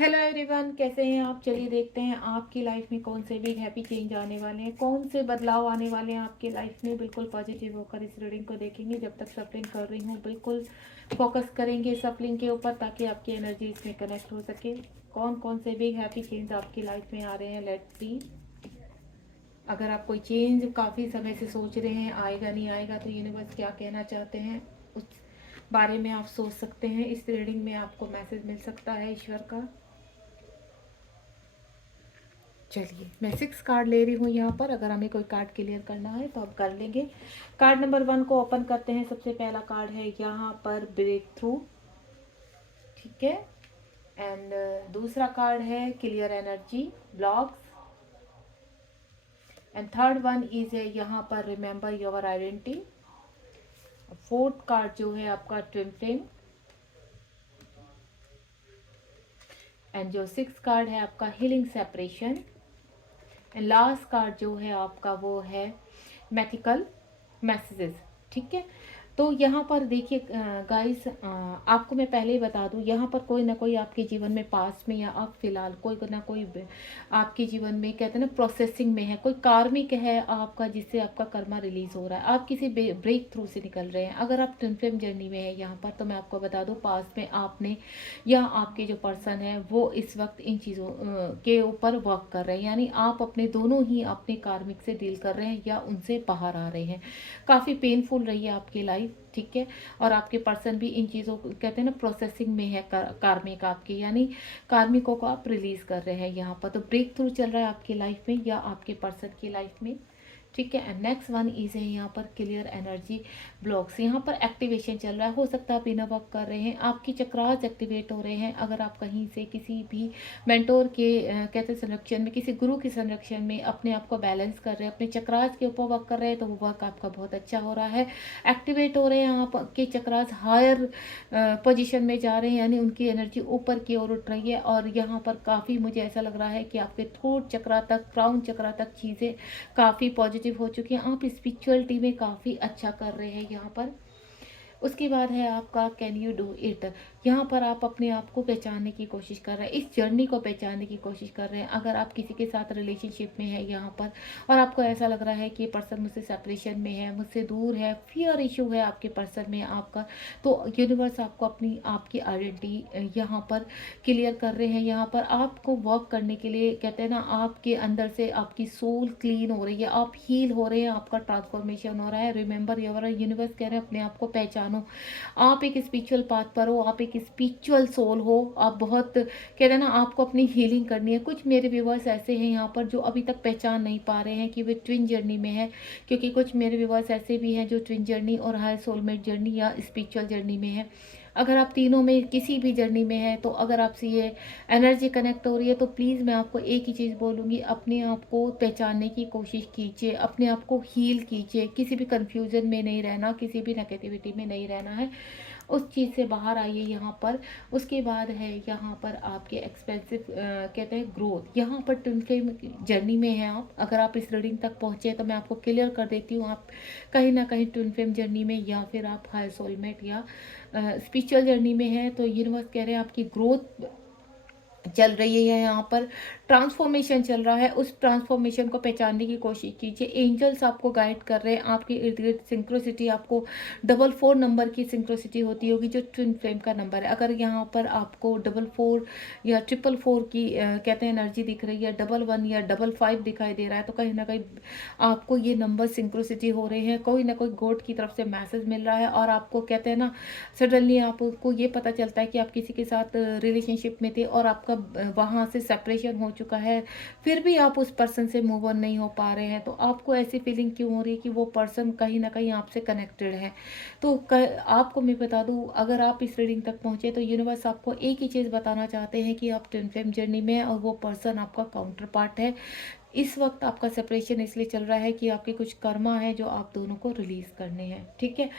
Hello everyone, कैसे हैं आप। चलिए देखते हैं आपकी लाइफ में कौन से बिग हैप्पी चेंज आने वाले हैं, कौन से बदलाव आने वाले हैं आपकी लाइफ में। बिल्कुल पॉजिटिव होकर इस रीडिंग को देखेंगे। जब तक सफलिंग कर रही हूँ बिल्कुल फोकस करेंगे सफलिंग के ऊपर, ताकि आपकी एनर्जी इसमें कनेक्ट हो सके। कौन कौन से बिग हैप्पी चेंज आपकी लाइफ में आ रहे हैं, लेट्स सी। अगर आप कोई चेंज काफ़ी समय से सोच रहे हैं आएगा नहीं आएगा, तो यूनिवर्स क्या कहना चाहते हैं उस बारे में आप सोच सकते हैं। इस रीडिंग में आपको मैसेज मिल सकता है ईश्वर का। चलिए मैं 6 कार्ड ले रही हूँ यहाँ पर। अगर हमें कोई कार्ड क्लियर करना है तो आप कर लेंगे। कार्ड नंबर 1 को ओपन करते हैं। सबसे पहला कार्ड है यहाँ पर ब्रेक थ्रू, ठीक है। एंड दूसरा कार्ड है clear energy blocks. And third one is है यहाँ पर remember your identity. Fourth card जो है आपका ट्विन फ्लेम। एंड जो 6 कार्ड है आपका healing separation. And last card जो है आपका वो है मैथिकल मैसेजेस, ठीक है। तो यहाँ पर देखिए गाइस, आपको मैं पहले ही बता दूँ, यहाँ पर कोई ना कोई आपके जीवन में पास्ट में या अब फिलहाल कोई ना कोई आपके जीवन में कहते हैं ना प्रोसेसिंग में है, कोई कार्मिक है आपका, जिससे आपका कर्मा रिलीज हो रहा है। आप किसी ब्रेक थ्रू से निकल रहे हैं। अगर आप ट्विन फ्लेम जर्नी में है यहाँ पर, तो मैं आपको बता दूँ पास्ट में आपने या आपके जो पर्सन है वो इस वक्त इन चीज़ों के ऊपर वर्क कर रहे हैं। यानी आप अपने दोनों ही अपने कार्मिक से डील कर रहे हैं या उनसे बाहर आ रहे हैं। काफ़ी पेनफुल रही है आपकी लाइफ, ठीक है। और आपके पर्सन भी इन चीज़ों को कहते हैं ना प्रोसेसिंग में है, कार्मिक आपके, यानी कार्मिकों को आप रिलीज कर रहे हैं यहाँ पर। तो ब्रेक थ्रू चल रहा है आपकी लाइफ में या आपके पर्सन की लाइफ में, ठीक है। एंड नेक्स्ट वन इज है यहाँ पर क्लियर एनर्जी ब्लॉक्स। यहाँ पर एक्टिवेशन चल रहा है। हो सकता है आप इनर वर्क कर रहे हैं, आपकी चक्रास एक्टिवेट हो रहे हैं। अगर आप कहीं से किसी भी मेंटोर के कहते हैं संरक्षण में, किसी गुरु के संरक्षण में अपने आप को बैलेंस कर रहे हैं, अपने चक्रास के ऊपर वर्क कर रहे हैं, तो वो वर्क आपका बहुत अच्छा हो रहा है। एक्टिवेट हो रहे हैं आपके चक्रास, हायर पोजीशन में जा रहे हैं, यानी उनकी एनर्जी ऊपर की ओर उठ रही है। और यहाँ पर काफ़ी मुझे ऐसा लग रहा है कि आपके थ्रोट चक्रा तक, क्राउन चक्रा तक चीज़ें काफ़ी पॉजिटिव हो चुकी हैं। आप स्पिरिचुअलिटी में काफ़ी अच्छा कर रहे हैं यहाँ पर। उसके बाद है आपका कैन यू डू इट। यहाँ पर आप अपने आप को पहचानने की कोशिश कर रहे हैं, इस जर्नी को पहचानने की कोशिश कर रहे हैं। अगर आप किसी के साथ रिलेशनशिप में है यहाँ पर, और आपको ऐसा लग रहा है कि ये पर्सन मुझसे सेपरेशन में है, मुझसे दूर है, फियर इशू है आपके पर्सन में आपका, तो यूनिवर्स आपको अपनी आपकी आइडेंटिटी यहाँ पर क्लियर कर रहे हैं। यहाँ पर आपको वर्क करने के लिए कहते हैं ना, आपके अंदर से आपकी सोल क्लीन हो रही है, आप हील हो रहे हैं, आपका ट्रांसफॉर्मेशन हो रहा है। रिमेंबर योर, यूनिवर्स कह रहे हैं अपने आप को पहचानो। आप एक स्पिरिचुअल पाथ पर हो, आप एक स्पिरिचुअल सोल हो, आप बहुत कहते हैं ना आपको अपनी हीलिंग करनी है। कुछ मेरे व्यूवर्स ऐसे हैं यहाँ पर जो अभी तक पहचान नहीं पा रहे हैं कि वे ट्विन जर्नी में है, क्योंकि कुछ मेरे व्यूवर्स ऐसे भी हैं जो ट्विन जर्नी और हायर सोलमेट जर्नी या स्पिरिचुअल जर्नी में है। अगर आप तीनों में किसी भी जर्नी में है, तो अगर आपसे ये एनर्जी कनेक्ट हो रही है, तो प्लीज़ मैं आपको एक ही चीज़ बोलूँगी, अपने आप को पहचानने की कोशिश कीजिए, अपने आप को हील कीजिए। किसी भी कन्फ्यूज़न में नहीं रहना, किसी भी नेगेटिविटी में नहीं रहना है, उस चीज़ से बाहर आइए यहाँ पर। उसके बाद है यहाँ पर आपके एक्सपेंसिव कहते हैं ग्रोथ। यहाँ पर ट्विन फ्लेम जर्नी में है आप। अगर आप इस रीडिंग तक पहुँचे तो मैं आपको क्लियर कर देती हूँ, आप कहीं ना कहीं ट्विन फ्लेम जर्नी में या फिर आप हायर सोलमेट या स्पिरिचुअल जर्नी में है। तो यूनिवर्स कह रहे हैं आपकी ग्रोथ चल रही है, यहाँ पर ट्रांसफॉर्मेशन चल रहा है। उस ट्रांसफॉर्मेशन को पहचानने की कोशिश कीजिए। एंजल्स आपको गाइड कर रहे हैं, आपके इर्द गिर्द सिंक्रोसिटी, आपको 44 नंबर की सिंक्रोसिटी होती होगी जो ट्विन फ्लेम का नंबर है। अगर यहाँ पर आपको 44 या 444 की कहते हैं एनर्जी दिख रही है, 11 या 55 दिखाई दे रहा है, तो कहीं ना कहीं आपको ये नंबर सिंक्रोसिटी हो रहे हैं। कोई ना कोई गॉड की तरफ से मैसेज मिल रहा है, और आपको कहते हैं ना सडनली आपको ये पता चलता है कि आप किसी के साथ रिलेशनशिप में थे और आपका वहाँ से सेपरेशन हो चुका है, फिर भी आप उस पर्सन से मूव ऑन नहीं हो पा रहे हैं। तो आपको ऐसी फीलिंग क्यों हो रही है कि वो पर्सन कहीं ना कहीं आपसे कनेक्टेड है। तो आपको मैं बता दूं, अगर आप इस रीडिंग तक पहुंचे तो यूनिवर्स आपको एक ही चीज़ बताना चाहते हैं कि आप ट्विन फ्लेम जर्नी में है और वो पर्सन आपका काउंटर पार्ट है। इस वक्त आपका सेपरेशन इसलिए चल रहा है कि आपके कुछ कर्मा है जो आप दोनों को रिलीज करने हैं, ठीक है।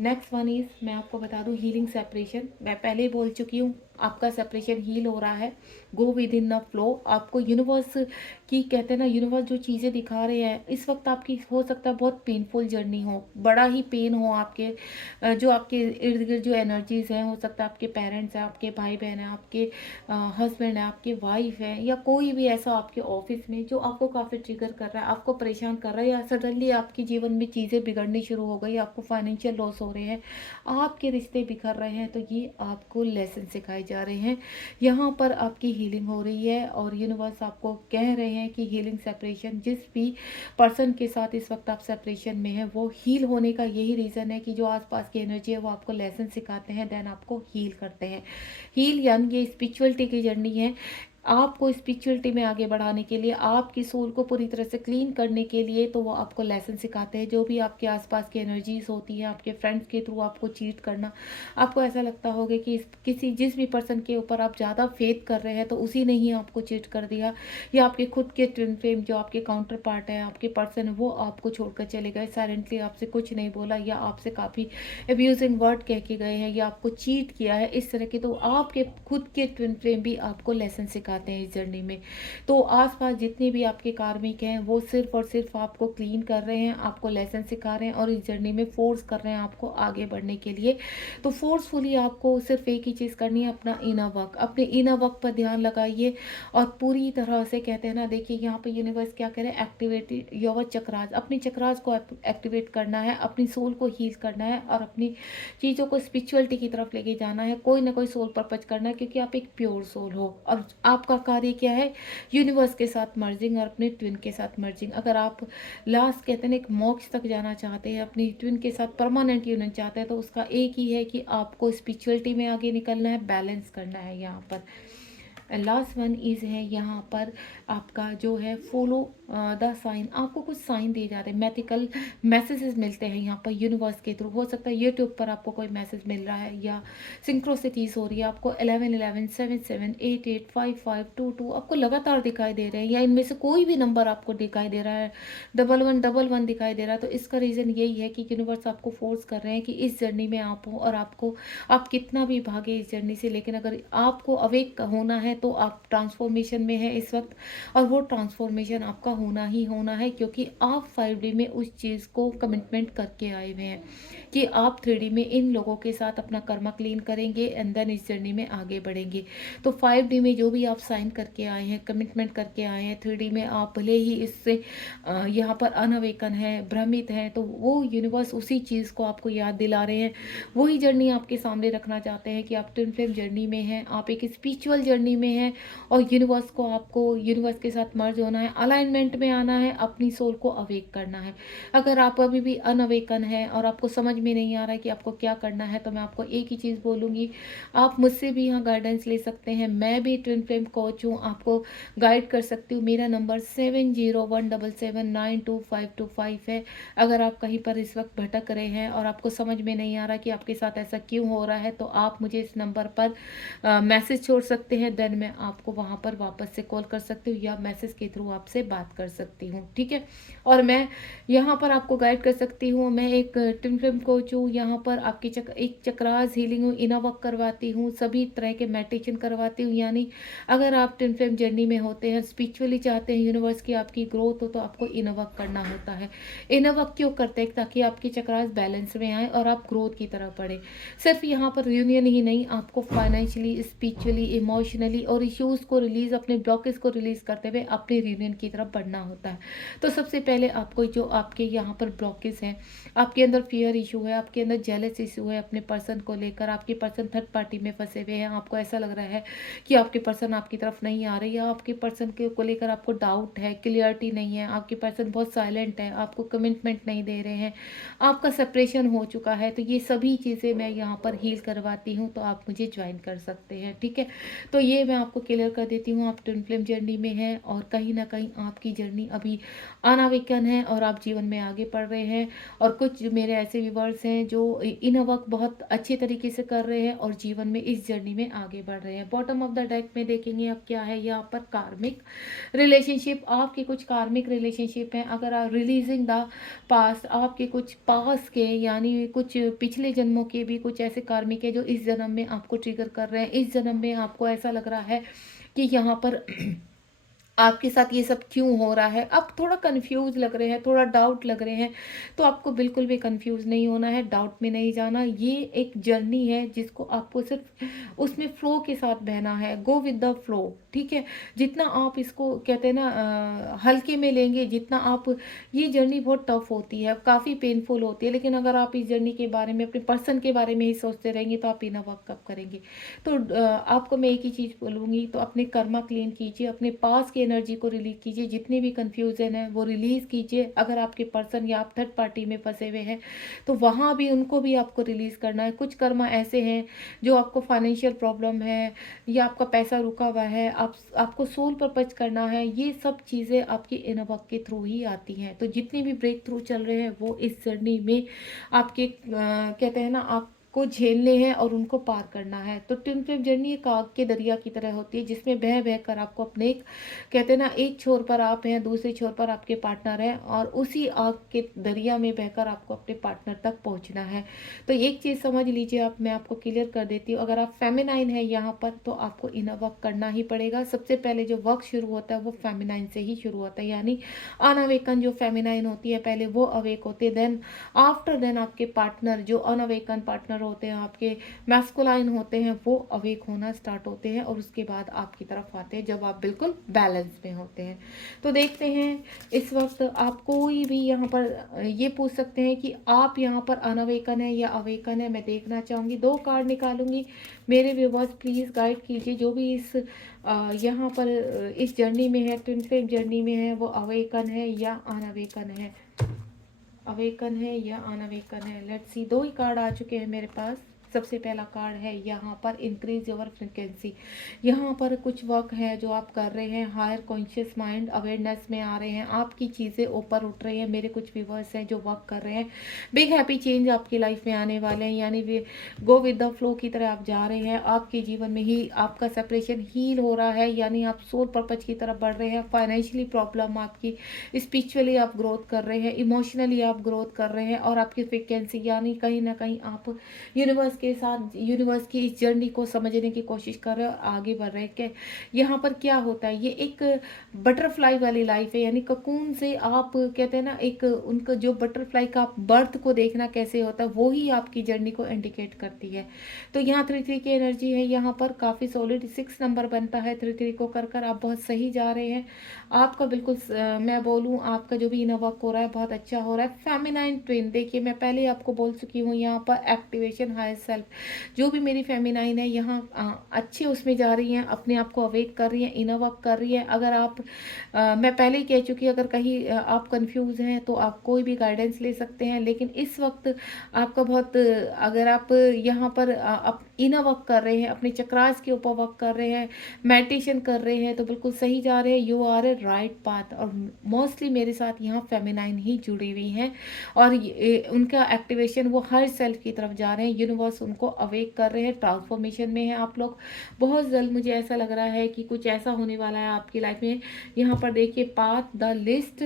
नेक्स्ट वन इज, मैं आपको बता दूं हीलिंग सेपरेशन। मैं पहले ही बोल चुकी हूँ आपका सेपरेशन हील हो रहा है। Go with in the flow. आपको यूनिवर्स की, कहते हैं ना, यूनिवर्स जो चीज़ें दिखा रहे हैं इस वक्त आपकी, हो सकता है बहुत पेनफुल जर्नी हो, बड़ा ही पेन हो आपके, जो आपके इर्द गिर्द जो एनर्जीज हैं, हो सकता है आपके पेरेंट्स हैं, आपके भाई बहन हैं, आपके हस्बैंड है, आपकी वाइफ है, या कोई भी ऐसा आपके ऑफिस में जो आपको काफ़ी ट्रिगर कर रहा है, आपको परेशान कर रहा है, या सडनली आपके जीवन में चीज़ें बिगड़नी शुरू हो गई, आपको फाइनेंशियल लॉस हो रहे हैं, आपके रिश्ते बिखर रहे हैं, तो ये आपको लेसन सिखाए जा रहे हैं। यहाँ पर आपकी हीलिंग हो रही है और यूनिवर्स आपको कह रहे हैं कि हीलिंग सेपरेशन, जिस भी पर्सन के साथ इस वक्त आप सेपरेशन में है, वो हील होने का यही रीज़न है कि जो आसपास की एनर्जी है वो आपको लेसन सिखाते हैं, देन आपको हील करते हैं। हील यानी ये स्पिरिचुअलिटी की जर्नी है। आपको स्पिरिचुअलिटी में आगे बढ़ाने के लिए, आपकी सोल को पूरी तरह से क्लीन करने के लिए, तो वो आपको लेसन सिखाते हैं। जो भी आपके आसपास की एनर्जीज होती हैं, आपके फ्रेंड्स के थ्रू आपको चीट करना, आपको ऐसा लगता होगा कि किसी जिस भी पर्सन के ऊपर आप ज़्यादा फेथ कर रहे हैं तो उसी ने ही आपको चीट कर दिया, या आपके खुद के ट्विन फ्लेम जो आपके काउंटर पार्ट है, आपके पर्सन है, वो आपको छोड़कर चले गए, साइलेंटली आपसे कुछ नहीं बोला, या आपसे काफ़ी एब्यूजिंग वर्ड कह के गए हैं, या आपको चीट किया है इस तरह की। तो आपके खुद के ट्विन फ्लेम भी आपको लेसन सिखाते हैं इस जर्नी में। तो आसपास जितने भी आपके कार्मिक हैं वो सिर्फ और सिर्फ आपको क्लीन कर रहे हैं, आपको लेसन सिखा रहे हैं और इस जर्नी में फोर्स कर रहे हैं आपको आगे बढ़ने के लिए। तो फोर्सफुली आपको सिर्फ एक ही चीज़ करनी है, अपना इनर वर्क, अपने इनर वर्क पर ध्यान लगाइए और पूरी तरह से, कहते हैं ना, देखिए यहाँ पे यूनिवर्स क्या कह रहे हैं, एक्टिवेट योर चक्रास, अपनी चक्रास को एक्टिवेट करना है, अपनी सोल को हील करना है और अपनी चीज़ों को स्पिरिचुअलिटी की तरफ लेके जाना है, कोई ना कोई सोल पर्पज करना है, क्योंकि आप एक प्योर सोल हो और आपका कार्य क्या है, यूनिवर्स के साथ मर्जिंग और अपने ट्विन के साथ मर्जिंग। अगर आप लास्ट, कहते हैं, एक मोक्ष तक जाना चाहते हैं, अपनी ट्विन के साथ परमानेंट यूनियन चाहते हैं, तो उसका एक ही है कि आपको स्पिरिचुअलिटी में आगे निकलना है, बैलेंस करना है यहाँ पर। लास्ट वन इज है यहाँ पर आपका जो है फॉलो द साइन। आपको कुछ साइन दिए जाते हैं, मैथिकल मैसेजेस मिलते हैं यहाँ पर यूनिवर्स के थ्रू। हो सकता है यूट्यूब पर आपको कोई मैसेज मिल रहा है, या सिंक्रोसिटीज हो रही है, आपको 11 11 7 7 8 8 5 5 2 2 आपको लगातार दिखाई दे रहे हैं, या इनमें से कोई भी नंबर आपको दिखाई दे रहा है, 11 11 दिखाई दे रहा है, तो इसका रीज़न यही है कि यूनिवर्स आपको फोर्स कर रहे हैं कि इस जर्नी में आप हो, और आपको, आप कितना भी भागे इस जर्नी से, लेकिन अगर आपको अवेक होना है तो आप ट्रांसफॉर्मेशन में है इस वक्त, और वो ट्रांसफॉर्मेशन आपका होना ही होना है, क्योंकि आप 5D में उस चीज़ को कमिटमेंट करके आए हुए हैं कि आप 3D में इन लोगों के साथ अपना कर्मा क्लीन करेंगे एंड देन इस जर्नी में आगे बढ़ेंगे। तो 5D में जो भी आप साइन करके आए हैं, कमिटमेंट करके आए हैं, 3D में आप भले ही इससे यहाँ पर अनअवेकन है, भ्रमित है, तो वो यूनिवर्स उसी चीज़ को आपको याद दिला रहे हैं, वही जर्नी आपके सामने रखना चाहते हैं कि आप ट्विन फ्लेम जर्नी में हैं, आप एक स्पिरिचुअल जर्नी में हैं, और यूनिवर्स को, आपको यूनिवर्स के साथ मर्ज होना है, अलाइनमेंट में आना है, अपनी सोल को अवेक करना है। अगर आप अभी भी अनअवेकन है और आपको समझ में नहीं आ रहा है कि आपको क्या करना है, तो मैं आपको एक ही चीज़ बोलूँगी, आप मुझसे भी यहाँ गाइडेंस ले सकते हैं। मैं भी ट्विन फ्लेम कोच हूँ, आपको गाइड कर सकती हूँ। मेरा नंबर 7017792525 है। अगर आप कहीं पर इस वक्त भटक रहे हैं और आपको समझ में नहीं आ रहा कि आपके साथ ऐसा क्यों हो रहा है, तो आप मुझे इस नंबर पर मैसेज छोड़ सकते हैं, देन मैं आपको वहाँ पर वापस से कॉल कर सकती हूँ या मैसेज के थ्रू आपसे बात कर सकती हूँ, ठीक है। और मैं यहाँ पर आपको गाइड कर सकती हूँ। मैं एक ट्विन फ्लेम कोच हूँ, यहाँ पर आपकी एक चक्रास हीलिंग हूँ, इनर वर्क करवाती हूँ, सभी तरह के मेडिटेशन करवाती हूँ। यानी अगर आप ट्विन फ्लेम जर्नी में होते हैं, स्पिरिचुअली चाहते हैं यूनिवर्स की आपकी ग्रोथ हो, तो आपको इनर वर्क करना होता है। इनर वर्क क्यों करते हैं? ताकि आपकी चक्रास बैलेंस में आए और आप ग्रोथ की तरफ बढ़े। सिर्फ यहाँ पर यूनियन ही नहीं, आपको फाइनेंशियली, स्पिरिचुअली, इमोशनली और इश्यूज़ को रिलीज, अपने ब्लॉकेज को रिलीज करते हुए अपने यूनियन की तरफ बढ़ना होता है। तो सबसे पहले आपको जो आपके यहाँ पर ब्लॉकेज हैं, आपके अंदर फियर इशू है, आपके अंदर जेलस इशू है अपने पर्सन को लेकर, आपके पर्सन थर्ड पार्टी में फंसे हुए हैं, आपको ऐसा लग रहा है कि आपके पर्सन आपकी तरफ नहीं आ रही, या आपके पर्सन के को लेकर आपको डाउट है, क्लियरिटी नहीं है, आपके पर्सन बहुत साइलेंट है, आपको कमिटमेंट नहीं दे रहे हैं, आपका सेपरेशन हो चुका है, तो ये सभी चीज़ें मैं यहाँ पर हील करवाती हूँ, तो आप मुझे ज्वाइन कर सकते हैं, ठीक है। तो ये मैं आपको क्लियर कर देती हूँ, आप ट्विन फ्लेम जर्नी में हैं और कहीं ना कहीं आपकी आपकी जर्नी अभी अनावेकन है और आप जीवन में आगे बढ़ रहे हैं। और कुछ मेरे ऐसे व्यूवर्स हैं जो इनर वर्क बहुत अच्छे तरीके से कर रहे हैं और जीवन में इस जर्नी में आगे बढ़ रहे हैं। बॉटम ऑफ द डेक में देखेंगे अब क्या है यहाँ पर, कार्मिक रिलेशनशिप। आपके कुछ कार्मिक रिलेशनशिप हैं, अगर आप रिलीजिंग द पास्ट, आपके कुछ पास के यानी कुछ पिछले जन्मों के भी कुछ ऐसे कार्मिक है जो इस जन्म में आपको ट्रिगर कर रहे हैं। इस जन्म में आपको ऐसा लग रहा है कि यहाँ पर आपके साथ ये सब क्यों हो रहा है, अब थोड़ा कंफ्यूज लग रहे हैं, थोड़ा डाउट लग रहे हैं। तो आपको बिल्कुल भी कंफ्यूज नहीं होना है, डाउट में नहीं जाना। ये एक जर्नी है जिसको आपको सिर्फ उसमें फ्लो के साथ बहना है, गो विद द फ्लो, ठीक है। जितना आप इसको कहते हैं ना हल्के में लेंगे, जितना आप, ये जर्नी बहुत टफ होती है, काफ़ी पेनफुल होती है, लेकिन अगर आप इस जर्नी के बारे में, अपने पर्सन के बारे में ही सोचते रहेंगे तो आप इनर वर्क कब करेंगे। तो आपको मैं एक ही चीज़ बोलूँगी, तो अपने कर्मा क्लीन कीजिए, अपने पास की एनर्जी को रिलीज कीजिए, जितनी भी कंफ्यूजन है वो रिलीज़ कीजिए। अगर आपके पर्सन या आप थर्ड पार्टी में फंसे हुए हैं तो वहाँ भी उनको भी आपको रिलीज़ करना है। कुछ कर्मा ऐसे हैं जो आपको फाइनेंशियल प्रॉब्लम है या आपका पैसा रुका हुआ है, आपको सोल पर्पज करना है, ये सब चीज़ें आपकी इनर वर्क के थ्रू ही आती हैं। तो जितने भी ब्रेक थ्रू चल रहे हैं वो इस जर्नी में आपके कहते हैं ना आपको झेलने हैं और उनको पार करना है। तो ट्विन फ्लेम जर्नी एक आग के दरिया की तरह होती है जिसमें बह बह कर आपको अपने एक कहते हैं ना, एक छोर पर आप हैं, दूसरे छोर पर आपके पार्टनर हैं और उसी आग के दरिया में बहकर आपको अपने पार्टनर तक पहुंचना है। तो एक चीज़ समझ लीजिए आप, मैं आपको क्लियर कर देती हूँ, अगर आप फेमिनाइन है यहाँ पर तो आपको इनर वर्क करना ही पड़ेगा। सबसे पहले जो वर्क शुरू होता है वो फेमिनाइन से ही शुरू होता है, यानी अनअवेकन जो फेमिनाइन होती है पहले वो अवेक होते हैं, देन आफ्टर देन आपके पार्टनर जो अनअवेकन पार्टनर होते हैं, आपके मैस्कुलाइन होते हैं, वो अवेक होना स्टार्ट होते हैं और उसके बाद आपकी तरफ आते हैं जब आप बिल्कुल बैलेंस में होते हैं। तो देखते हैं इस वक्त आप कोई भी यहाँ पर ये पूछ सकते हैं कि आप यहाँ पर अनअवेकन है या अवेकन है। मैं देखना चाहूँगी, 2 कार्ड निकालूंगी। मेरे व्यूवर्स प्लीज़ गाइड कीजिए, जो भी इस यहाँ पर इस जर्नी में है, ट्विन फ्लेम जर्नी में है, वो अवेकन है या अनअवेकन है, अवेकन है या अनअवेकन है। लेट्स सी, 2 ही कार्ड आ चुके हैं मेरे पास। सबसे पहला कार्ड है यहाँ पर इंक्रीज योर फ्रिक्वेंसी। यहाँ पर कुछ वर्क है जो आप कर रहे हैं, हायर कॉन्शियस माइंड अवेयरनेस में आ रहे हैं, आपकी चीज़ें ऊपर उठ रही हैं। मेरे कुछ व्यूवर्स हैं जो वर्क कर रहे हैं, बिग हैप्पी चेंज आपकी लाइफ में आने वाले हैं, यानी वे गो विद द फ्लो की तरह आप जा रहे हैं। आपके जीवन में ही आपका सेपरेशन हील हो रहा है, यानी आप सोल पर्पज की तरफ बढ़ रहे हैं। फाइनेंशियली प्रॉब्लम आपकी, स्पिरिचुअली आप ग्रोथ कर रहे हैं, इमोशनली आप ग्रोथ कर रहे हैं और आपकी फ्रिक्वेंसी यानी कहीं ना कहीं आप यूनिवर्स के साथ, यूनिवर्स की इस जर्नी को समझने की कोशिश कर रहे हैं और आगे बढ़ रहे हैं। कि यहाँ पर क्या होता है, ये एक बटरफ्लाई वाली लाइफ है, यानी ककून से आप कहते हैं ना, एक उनका जो बटरफ्लाई का बर्थ को देखना कैसे होता है वो ही आपकी जर्नी को इंडिकेट करती है। तो यहाँ 3-3 की एनर्जी है, यहाँ पर काफ़ी सॉलिड 6 नंबर बनता है। 3-3 को कर आप बहुत सही जा रहे हैं। आपका बिल्कुल मैं बोलूँ आपका जो भी इनर वर्क हो रहा है बहुत अच्छा हो रहा है। फेमिनाइन ट्विन, देखिए मैं पहले आपको बोल चुकी हूँ, यहाँ पर एक्टिवेशन हायर सेल्फ, जो भी मेरी फेमिनाइन है यहाँ अच्छे उसमें जा रही हैं, अपने आप को अवेक कर रही हैं, इनर वर्क कर रही है। अगर आप मैं पहले ही कह चुकी, अगर कहीं आप कंफ्यूज हैं तो आप कोई भी गाइडेंस ले सकते हैं, लेकिन इस वक्त आपका बहुत अगर आप यहाँ पर आप इनर वर्क कर रहे हैं, अपने चक्रास के ऊपर वर्क कर रहे हैं, मेडिटेशन कर रहे हैं, तो बिल्कुल सही जा रहे हैं। You are a right path. और मोस्टली मेरे साथ यहाँ फेमिनाइन ही जुड़ी हुई हैं और उनका एक्टिवेशन वो हर सेल्फ की तरफ जा रहे हैं, यूनिवर्स उनको अवेक कर रहे हैं, ट्रांसफॉर्मेशन में है आप लोग। बहुत जल्द मुझे ऐसा लग रहा है कि कुछ ऐसा होने वाला है आपकी लाइफ में। यहाँ पर देखिए, path the list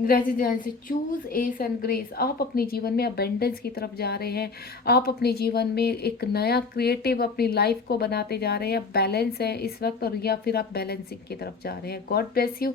residence, choose S and grace. आप अपने जीवन में अबेंडेंस की तरफ जा रहे हैं, आप अपने जीवन में एक नया क्रिएटिव अपनी लाइफ को बनाते जा रहे हैं। बैलेंस है इस वक्त, और या फिर आप बैलेंसिंग की तरफ जा रहे हैं। God bless you.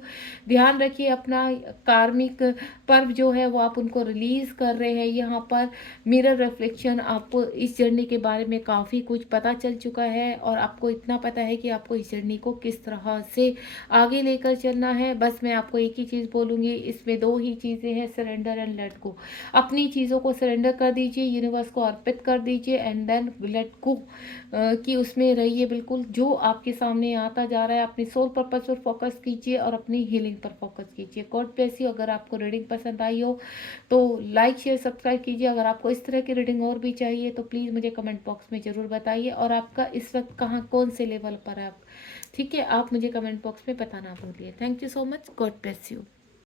ध्यान रखिए अपना, कार्मिक पर्व जो है वो आप उनको रिलीज कर रहे हैं। यहाँ पर मिरर रिफ्लेक्शन, आपको इस जर्नी के बारे में काफ़ी कुछ पता चल चुका है और आपको इतना पता है कि आपको इस जर्नी को किस तरह से आगे लेकर चलना है। बस मैं आपको एक ही चीज़ बोलूँगी, इसमें 2 ही चीज़ें हैं, सरेंडर एंड लेट गो। अपनी चीज़ों को सरेंडर कर दीजिए, यूनिवर्स को अर्पित कर दीजिए, एंड लेट गो कि उसमें रहिए बिल्कुल। जो आपके सामने आता जा रहा है अपनी सोल पर्पस पर फोकस कीजिए और अपनी हीलिंग पर फोकस कीजिए। God bless you. अगर आपको रीडिंग पसंद आई हो तो लाइक शेयर सब्सक्राइब कीजिए। अगर आपको इस तरह की रीडिंग और भी चाहिए तो प्लीज़ मुझे कमेंट बॉक्स में ज़रूर बताइए, और आपका इस वक्त कहाँ कौन से लेवल पर है आप, ठीक है, आप मुझे कमेंट बॉक्स में बताना भूलिए। Thank you so much. God bless you.